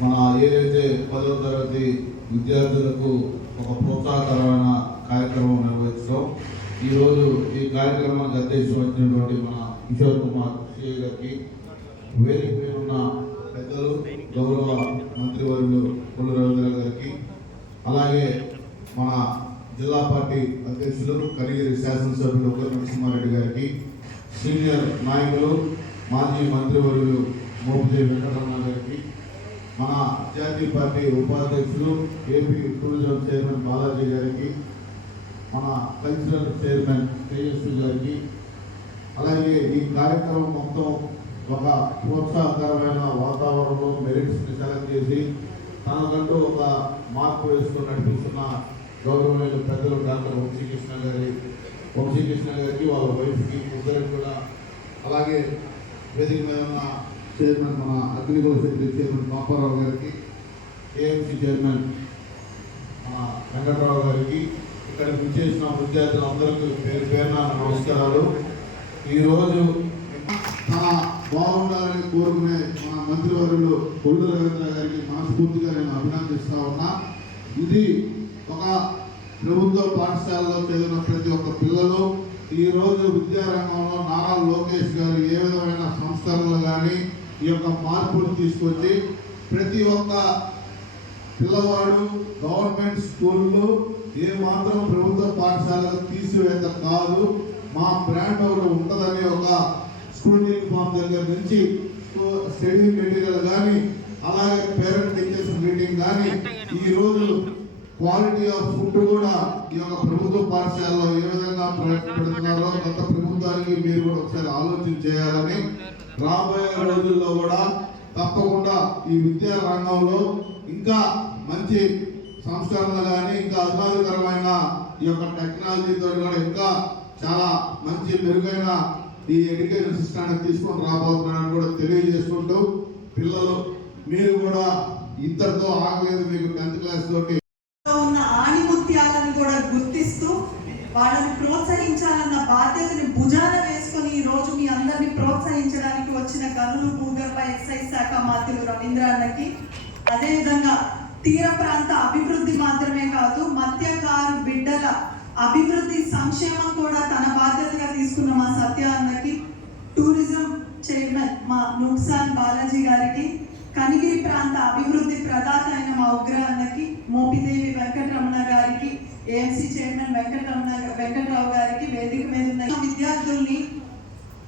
మన ఏదైతే 10వ తరగతి విద్యార్థులకు ఒక ప్రోత్సాహకరమైన కార్యక్రమం నిర్వహిస్తాం. ఈరోజు ఈ కార్యక్రమానికి అధ్యక్షులు వచ్చినటువంటి మన కిషోర్ కుమార్ సిఐ గారికి, వేదిక మీద ఉన్న పెద్దలు గౌరవ మంత్రివర్యులు కొల్లు రవీంద్ర గారికి, అలాగే మన జిల్లా పార్టీ అధ్యక్షులు కనిగిరి శాసనసభ్యులు ఉగ్ర నరసింహారెడ్డి గారికి, సీనియర్ నాయకులు మాజీ మంత్రివర్యులు మోపిదేవి వెంకటరమణ గారికి, మన జాతీయ పార్టీ ఉపాధ్యక్షులు ఏపీ టూరిజం చైర్మన్ బాలాజీ గారికి, మన కల్చరల్ చైర్మన్ తేజస్వి గారికి, అలాగే ఈ కార్యక్రమం మొత్తం ఒక ప్రోత్సాహకరమైన వాతావరణంలో మెరిట్స్ని సెలెక్ట్ చేసి తనకంటూ ఒక మార్పు వేసుకొని నడిపిస్తున్న గౌరవనీయులు పెద్దలు డాక్టర్ వంశీకృష్ణ గారికి వాళ్ళ వైఫ్కి ముగ్గురికి కూడా, అలాగే వేదిక మీద ఉన్న చైర్మన్ మన అగ్నికుల సెక్రటరీ చైర్మన్ పాపారావు గారికి, ఏఎంసీ చైర్మన్ మన వెంకటరావు గారికి, ఇక్కడికి విచ్చేసిన విద్యార్థులందరికీ పేరు పేరున నమస్కారాలు. ఈరోజు తన బాగుండాలని కోరుకునే మన మంత్రివర్యులు కొల్లు రవీంద్ర గారికి మనస్ఫూర్తిగా నేను అభినందిస్తా ఉన్నా. ఇది ఒక ప్రభుత్వ పాఠశాలలో చదివిన ప్రతి ఒక్క పిల్లలు ఈరోజు విద్యారంగంలో నారా లోకేష్ గారు ఏ విధమైన సంస్కరణలు కానీ ఈ యొక్క మార్పులు తీసుకొచ్చి ప్రతి ఒక్క పిల్లవాడు గవర్నమెంట్ స్కూల్లో ఏ మాత్రం ప్రభుత్వ పాఠశాలకు తీసివేత కాదు, మా బ్రాండ్ ఒకటి ఉంటుందని ఒక స్కూల్ యూనిఫామ్ దగ్గర నుంచి స్టడీ మెటీరియల్ కానీ, అలాగే పేరెంట్ టీచర్స్ మీటింగ్ కానీ, ఈరోజు క్వాలిటీ ఆఫ్ ఫుడ్ కూడా ఈ యొక్క ప్రభుత్వ పాఠశాలలో ఏ విధంగా ప్రవేశపెడుతున్నారో గత ప్రభుత్వానికి మీరు కూడా ఒకసారి ఆలోచన చేయాలని, రాబోయే రోజుల్లో కూడా తప్పకుండా ఈ విద్యా రంగంలో ఇంకా మంచి సంస్కరణలు కానీ, ఇంకా అద్భుతకరమైన ఈ యొక్క టెక్నాలజీతో కూడా ఇంకా చాలా మంచి మెరుగైన ఈ ఎడ్యుకేషన్ సిస్టాన్ని తీసుకొని రాబోతున్నారని కూడా తెలియజేసుకుంటూ, పిల్లలు మీరు కూడా ఇద్దరితో ఆగలేదు, మీకు 10th క్లాస్ తోటి ఉన్న ఆణిముత్యాలను కూడా గుర్తిస్తూ వాళ్ళని ప్రోత్సహించాలన్న బాధ్యతని భుజాన వేసుకొని ఈ రోజు మీ అందరినీ ప్రోత్సహించడానికి వచ్చిన గనులు భూగర్భ ఎక్సైజ్ శాఖ మంత్రులు రవీంద్ర అన్నకి, అదేవిధంగా తీర ప్రాంత అభివృద్ధి మాత్రమే కాదు మత్స్యకారు బిడ్డల అభివృద్ధి సంక్షేమం కూడా తన బాధ్యతగా తీసుకున్న మా సత్య అన్నకి, టూరిజం చైర్మన్ మా నుక్సాన్ బాలాజీ గారికి, కనిగిరి ప్రాంత అభివృద్ధి ప్రదాత అయిన మా ఉగ్ర అన్నకి, మోపిదేవి వెంకటరమణ గారికి, ఏఎంసీ చైర్మన్ వెంకటరావు గారికి, వేదిక మీద ఉన్న విద్యార్థుల్ని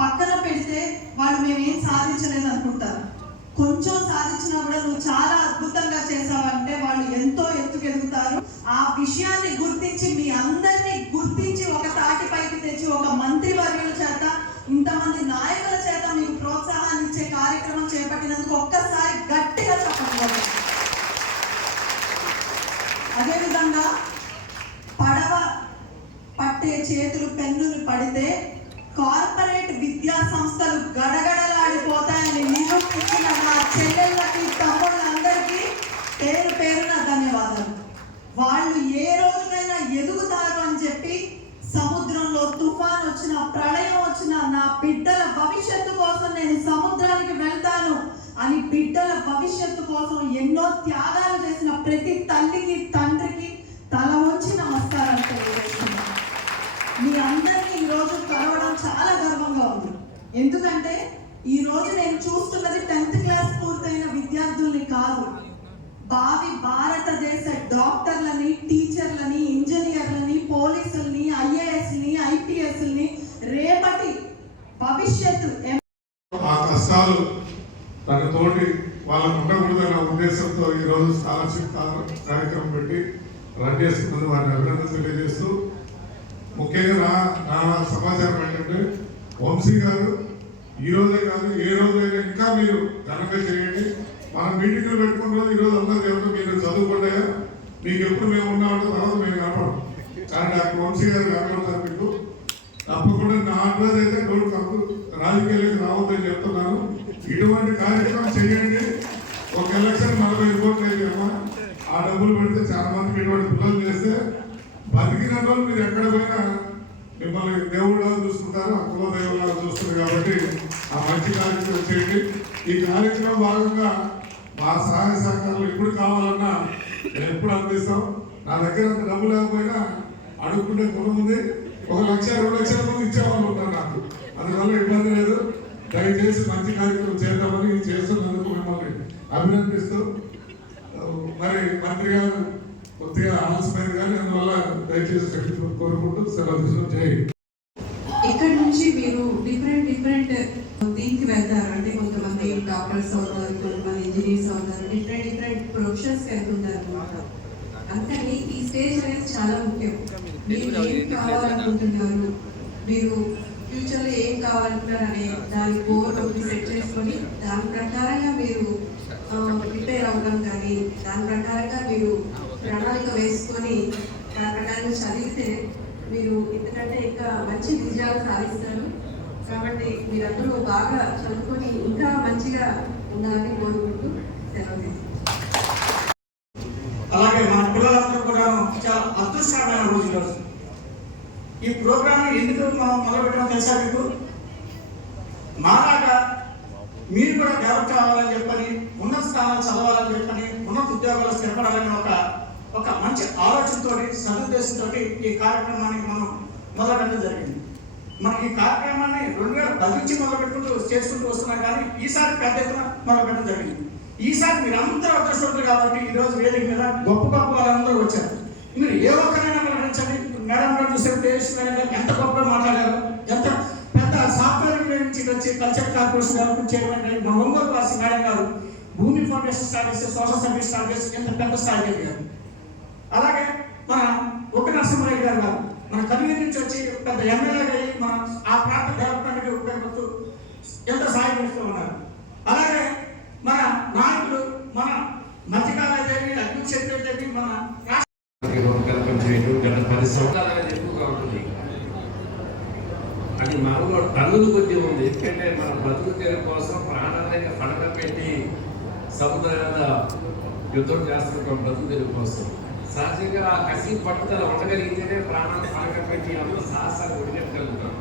పక్కన పెడితే వాళ్ళు మేమేం సాధించలేదు అనుకుంటారు. కొంచెం సాధించినా కూడా నువ్వు చాలా అద్భుతంగా చేసావంటే వాళ్ళు ఎంతో ఎత్తుకెదుగుతారు. ఆ విషయాన్ని గుర్తించి మీ అందరినీ గుర్తించి ఒక తాటిపైకి తెచ్చి ఒక మంత్రివర్యుల చేత ఇంతమంది నాయకుల చేత మీకు ప్రోత్సాహాన్ని ఇచ్చే కార్యక్రమం చేపట్టినందుకు ఒక్కసారి గట్టిగా చెప్పండి. అదేవిధంగా పడవ పట్టే చేతులు పెన్నులు పడితే కార్పొరేట్ విద్యా సంస్థలు గడగడలాడిపోతాయని నిరూపించిన నా చెల్లెళ్ళకి తమ్ముళ్ళందరికీ పేరు పేరున ధన్యవాదాలు. వాళ్ళు ఏ రోజునైనా ఎదుగుతారు అని చెప్పి సముద్రంలో తుఫాన్ వచ్చిన ప్రళయం వచ్చిన నా బిడ్డల భవిష్యత్తు కోసం నేను సముద్రానికి వెళ్తాను అని బిడ్డల భవిష్యత్తు కోసం ఎన్నో త్యాగాలు చేసిన ప్రతి తల్లికి తండ్రికి తల వంచి నమస్కారాలు తెలియజేస్తున్నాను. మీ అందరినీ ఈరోజు కలవడం చాలా గర్వంగా ఉంది. ఎందుకంటే ఈరోజు నేను చూస్తున్నది 10th క్లాస్ పూర్తయిన విద్యార్థుల్ని కాదు, భావి భారతదేశ డాక్టర్లని, టీచర్లని, ఇంజనీర్లని, పోలీసుల్ని, ఐఏఎస్ని, ఐపీఎస్ని, రేపటి భవిష్యత్తు ఆ కష్టాలు తన తోటి వాళ్ళకు ఉండకూడదన్న ఉద్దేశంతో ఈరోజు స్కాలర్షిప్ కార్యక్రమం పెట్టి రన్ చేస్తున్నది వారిని అభినందన తెలియజేస్తూ, ముఖ్యంగా నా సమాచారం ఏంటంటే వంశీ గారు ఈ రోజే కాదు ఏ రోజైనా ఇంకా మీరు ఘనంగా చేయండి. మనం మీటింగ్లు పెట్టుకున్న రోజు ఈరోజు అందరూ దేవుడు మీరు చదువుకుంటాయా, మీకు ఎప్పుడు మేము ఉన్నామంటే తర్వాత మేము కనపడం. కానీ డాక్టర్ వంశీ గారు కనపడతారు మీకు. తప్పకుండా నా అడ్వైజ్ అయితే రాజకీయాలకు రావద్దని చెప్తున్నాను. ఇటువంటి కార్యక్రమం చేయండి. ఒక ఎలక్షన్ 40 కోట్లు అయిపోయామా, ఆ డబ్బులు పెడితే చాలా మందికి ఇటువంటి పిల్లలు చేస్తే బతికిన రోజులు మీరు ఎక్కడ పోయినా మిమ్మల్ని దేవుళ్ళ చూస్తుంటారు, ఆ కుల దేవుళ్ళ చూస్తుంది. కాబట్టి ఆ మంచి కార్యక్రమం చేయండి. ఈ కార్యక్రమం భాగంగా మా సహాయ సహకారాలు ఎప్పుడు కావాలన్నా నేను ఎప్పుడు అందిస్తాం. నా దగ్గర అంత డబ్బు లేకపోయినా అడుగుకుంటే కులం ఉంది, 1 లక్ష 2 లక్షల మంది ఇచ్చేవాళ్ళు ఉన్నారు నాకు. అందువల్ల ఇబ్బంది లేదు. దయచేసి మంచి కార్యక్రమం చేద్దామని చేస్తున్నందుకు మిమ్మల్ని అభినందిస్తూ, మరి మంత్రి గారు కొద్దిగా ఆలస్యమైంది కానీ అందువల్ల దయచేసి శక్తి కోరుకుంటూ సెలవు తీసుకుని చేయండి. ఇక్కడ నుంచి మీరు డిఫరెంట్ దీనికి వెళ్తారు. అంటే కొంతమంది డాక్టర్స్ అవుతారు, కొంతమంది ఇంజనీర్స్ అవుతారు, డిఫరెంట్ ప్రొఫెషన్స్కి వెళ్తుంటారు అనమాట. అందుకని ఈ స్టేజ్ అనేది చాలా ముఖ్యం. మీరు ఏం కావాలనుకుంటున్నారు, మీరు ఫ్యూచర్లో ఏం కావాలనుకుంటారు అనే దాని గోల్ ఒకటి సెట్ చేసుకొని దాని ప్రకారంగా మీరు ప్రిపేర్ అవ్వడం కానీ, దాని ప్రకారంగా మీరు ప్రణాళిక వేసుకొని దాని ప్రకారంగా చదివితే మీరు ఎందుకంటే ఇంకా మంచి విజయాలు సాధిస్తారు. కాబట్టి మీరందరూ బాగా చదువుకొని ఇంకా మంచిగా ఉండాలని కోరుకుంటూ సెలవు. అలాగే మన పిల్లలందరూ కూడా చాలా అదృష్టమైన రోజులు. ఈ ప్రోగ్రామ్ ఎందుకు మనం మొదలుపెట్టడం తెలుసా మీకు? మాలాగా మీరు కూడా డెవలప్ కావాలని చెప్పని, ఉన్నత స్థానాలు చదవాలని చెప్పని, ఉన్నత ఉద్యోగాలు స్థిరపడాలని ఒక మంచి ఆలోచనతో, సదుద్దేశంతో ఈ కార్యక్రమాన్ని మనం మొదలుపెట్టడం జరిగింది. మనం ఈ కార్యక్రమాన్ని 2010 నుంచి మొదలుపెట్టుకుంటూ చేసుకుంటూ వస్తున్నాం. కానీ ఈసారి పెద్ద ఎత్తున మొదలుపెట్టడం జరిగింది. ఈసారి మీరందరూ అదృష్టవంతులు కాబట్టి ఈరోజు వేదిక మీద గొప్ప వాళ్ళందరూ వచ్చారు. మీరు ఏ ఒక్కరైనా ప్రకటించండి. మేడం గారు చూసే ఎంత గొప్పగా మాట్లాడారు, ఎంత పెద్ద సాఫ్ట్వేర్ నుంచి వచ్చి కల్చర్ కార్పొరేషన్ డెవలప్మెంట్ చేయడం. మా ఒంగోలు వాసి మేడం గారు భూమి ఫౌండేషన్ స్టార్ట్ చేసి, సోషల్ సర్వీస్ స్టార్ట్ చేసి ఎంత పెద్ద స్థాయికి ఎదిగారు. అలాగే మన ఒక్క నరసింహరెడ్డి గారు మన కన్వీనర్ నుంచి వచ్చి పెద్ద ఎమ్మెల్యేగా అయ్యి మన ఆ ప్రాంత డెవలప్మెంట్కి ఉపయోగపడుతూ ఎంత సాయం చేస్తూ ఉన్నారు. అలాగే మన నాయకులు, మన మధ్యకాలదేవి, అగ్ని క్షేత్రదేవి, మన గత 10 సంవత్సరాలుగా ఎక్కువగా ఉంటుంది. అది మనలో టన్నుల కొద్ది ఉంది. ఎందుకంటే మన బతుకు తెరువు కోసం ప్రాణాలైన పడక పెట్టి సముద్రాల యుద్ధం చేస్తుంటాం బతుకు తెరువు కోసం. సహజంగా ఆ కసి పట్టుదల ఉండగలిగితేనే ప్రాణాన్ని పడక పెట్టి అంత సాహసాన్ని ఒడిగట్టగలుగుతాం.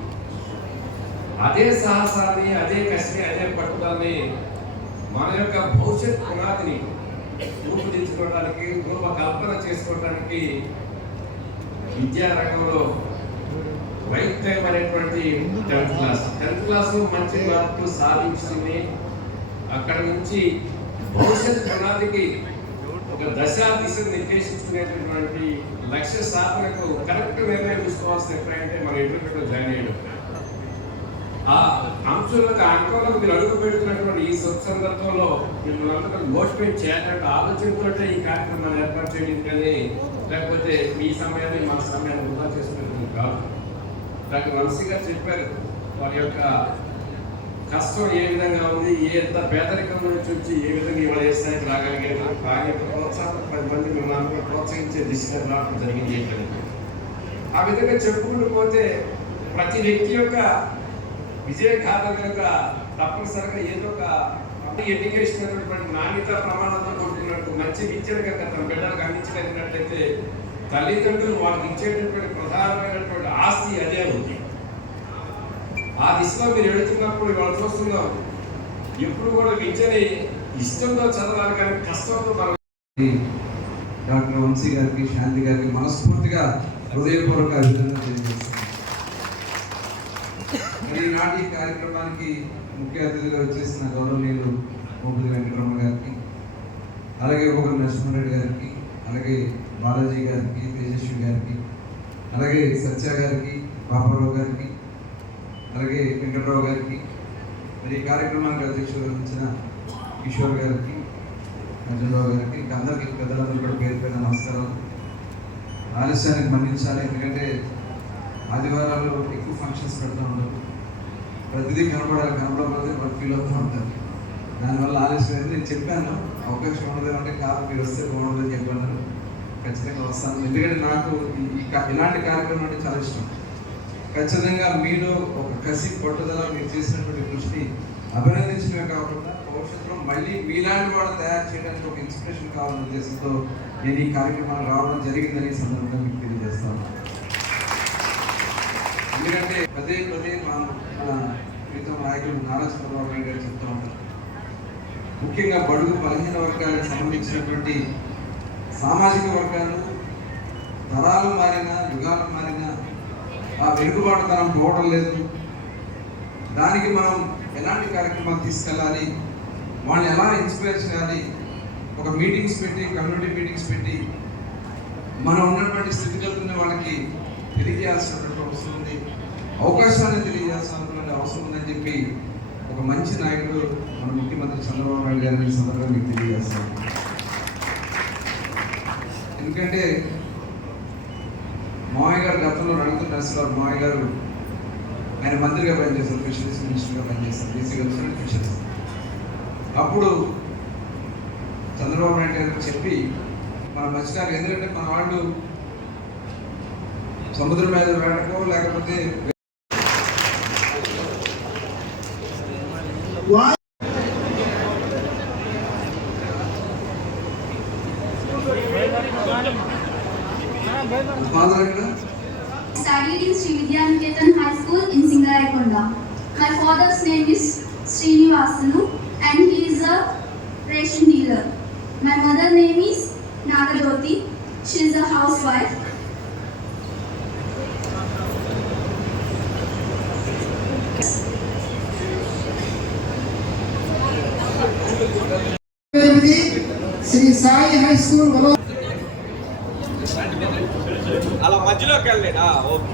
అదే సాహసాన్ని, అదే కసిని, అదే పట్టుదలని మన యొక్క భవిష్యత్ పునాదిని రూపుదిద్దుకోవడానికి, రూపకల్పన చేసుకోవడానికి విద్యారంగంలో రైట్ టైం అనేటువంటి 10th క్లాస్ మంచి మార్కులు సాధించింది. అక్కడ నుంచి భవిష్యత్ పునాదికి ఒక దిశ నిర్దేశించుకునేటటువంటి లక్ష్య సాధనకు కరెక్ట్ నిర్ణయం తీసుకోవాల్సిన ఎప్పుడంటే మన ఇంటర్మీడియట్లో జాయిన్ అయ్యడం. ఆ అంశాలకు మీరు అడుగు పెడుతున్నటువంటి ఈ సందర్భంలో మిమ్మల్ని అందరూ మోటివేట్ చేయాలంటే ఆలోచనతో ఈ కార్యక్రమాన్ని ఏర్పాటు చేయడం కానీ, లేకపోతే మీ సమయాన్ని మన సమయాన్ని వృధా చేసుకునేది కాదు. డాక్టర్ వంశీ గారు చెప్పారు వారి యొక్క కష్టం ఏ విధంగా ఉంది, ఎంత పేదరికం నుంచి వచ్చి ఏ విధంగా ఇవాళ ఏ స్థాయికి రాగలిగారు. వారి యొక్క ప్రోత్సాహం 10 మంది మిమ్మల్ని ప్రోత్సహించే దిశగా రావడం జరిగింది ఏంటంటే, ఆ విధంగా చెప్పుకుంటూ పోతే ప్రతి వ్యక్తి యొక్క విజయ గాథ కనుక తప్పనిసరిగా ఏదో ఒక ఎడ్యుకేషన్ అనేటువంటి నాణ్యత ప్రమాణంతో కూడుకున్నట్టు మంచి విద్యను కనుక తన బిడ్డలకు అందించగలిగినట్లయితే తల్లిదండ్రులు వాళ్ళకి ఇచ్చేటటువంటి ప్రధానమైనటువంటి ఆస్తి అదే ఉంది. ఆ దిశలో మీరు వెళుతున్నప్పుడు ఇవాళ చూస్తున్నాం, ఎప్పుడు కూడా విద్యని ఇష్టంతో చదవాలి కానీ కష్టంతో మనం. డాక్టర్ వంశీ గారికి, శాంతి గారికి మనస్ఫూర్తిగా హృదయపూర్వక అభినందనలు తెలియజేస్తున్నాను. ఈనాటి కార్యక్రమానికి ముఖ్య అతిథిగా వచ్చేసిన గౌరవనీయులు మోపిదేవి వెంకటరమణ గారికి, అలాగే ఓగల నరసింహారెడ్డి గారికి, అలాగే బాలాజీ గారికి, తేజస్వి గారికి, అలాగే సత్య గారికి, బాబారావు గారికి, అలాగే వెంకటరావు గారికి, మరి ఈ కార్యక్రమానికి అధ్యక్షత వహించిన కిషోర్ గారికి, అర్జునరావు గారికి, ఇంకా అందరికీ పెద్దలందరూ కూడా పేరు పేరు నమస్కారం. ఆలస్యానికి మన్నించాలి, ఎందుకంటే ఆదివారాలు ఎక్కువ ఫంక్షన్స్ పెడతా ఉంటారు. ప్రతిదీ కనపడకపోతే వాళ్ళు ఫీల్ అవుతూ ఉంటారు. దానివల్ల ఆలస్యం నేను చెప్పాను, అవకాశం ఉండదు అంటే కాదు మీరు వస్తే బాగుంటుందని చెప్పాను. ఖచ్చితంగా వస్తాను, ఎందుకంటే నాకు ఇలాంటి కార్యక్రమం అంటే చాలా ఇష్టం. ఖచ్చితంగా మీలో ఒక కసి పట్టుదల మీరు చేసినటువంటి కృషిని అభినందించడమే కాకుండా ఒక భవిష్యత్తులో మళ్ళీ మీలాంటి వాళ్ళు తయారు చేయడానికి ఒక ఇన్స్పిరేషన్ కావాలనే ఉద్దేశంతో నేను ఈ కార్యక్రమానికి రావడం జరిగిందని ఈ సందర్భంగా మీకు తెలియజేస్తాను. ఎందుకంటే పదే పదే మన ప్రీతం నాయకులు నారా చంద్రబాబు నాయుడు గారు చెప్తూ ఉంటారు, ముఖ్యంగా బడుగు బలహీన వర్గాలకు సంబంధించినటువంటి సామాజిక వర్గాలు తరాలు మారినా యుగాలు మారినా ఆ వెనుకబాటుతనం పోవడం లేదు. దానికి మనం ఎలాంటి కార్యక్రమాలు తీసుకెళ్ళాలి, వాళ్ళని ఎలా ఇన్స్పైర్ చేయాలి, ఒక మీటింగ్స్ పెట్టి కమ్యూనిటీ మీటింగ్స్ పెట్టి మనం ఉన్నటువంటి స్థితిగతుల్ని వాళ్ళకి తెలియజేయాల్సినటువంటి అవసరం ఉంది, అవకాశాన్ని తెలియజేయాల్సినటువంటి అవసరం ఉందని చెప్పి ఒక మంచి నాయకుడు మన ముఖ్యమంత్రి చంద్రబాబు నాయుడు గారిని ఈ సందర్భంగా మీకు తెలియజేస్తాను. ఎందుకంటే మావయ్య గారు గతంలో రణితులు నరసింహారావు మావయ్య గారు ఆయన మంత్రిగా పనిచేశారు, ఫిషరీస్ మినిస్టర్గా పనిచేశారు, డీసీ వెల్ఫేర్ ఫిషరీస్. అప్పుడు చంద్రబాబు నాయుడు గారికి చెప్పి మన మత్స్యకారులు, ఎందుకంటే మన వాళ్ళు సముద్రం మీద వేటకో లేకపోతే ఫాదర్ ఎక్కడ Studied in Sri Vidyaniketan High School in Singarakonda. My father's name is Srinivasanu and he is a ration dealer. My mother's name is Nagadoti. She is a housewife. Sri Sai high school అలా మధ్యలోకి వెళ్ళలేదా? Okay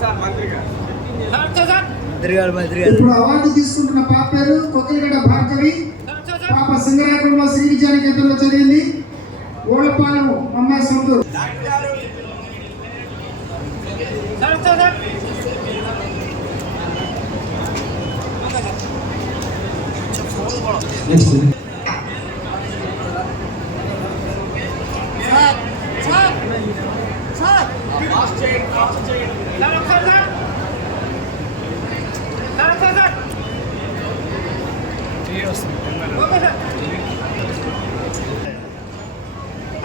sir మంత్రి గారు. ఇప్పుడు award తీసుకుంటున్న పాప పేరు కొత్తగడ భార్గవి. పాప సింగరాయకుండా శ్రీ విద్యానికేతన్లో చదివింది. ఓళ్ళపాలెం అమ్మాయి సొంతూరు. నెక్స్ట్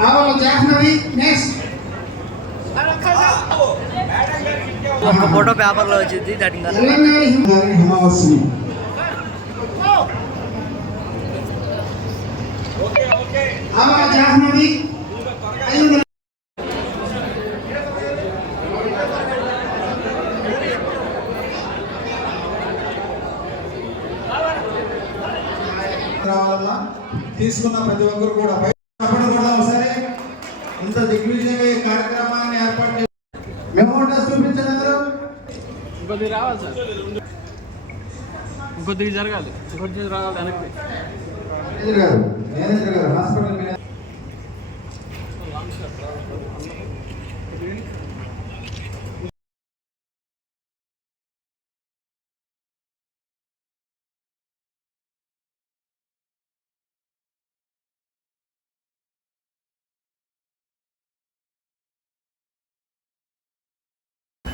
ఆవల జాహ్నవి. నెక్స్ట్ ఫోటో పేపర్లో వచ్చింది హిమవర్షిని. ఆవల జాహ్నవి. తీసుకున్న ప్రతి ఒక్కరు కూడా ఒకసారి ఇంత దిగ్విజయంగా ఈ కార్యక్రమాన్ని ఏర్పాటు చేసి మెమోటస్ చూపించండి అందరూ. ఇంకొద్దిగా రావాలి సార్, ఇంకొద్దిగా జరగాలి, ఇంకొద్దిగా రావాలి వెనక్కి. మేనేజర్ గారు హాస్పిటల్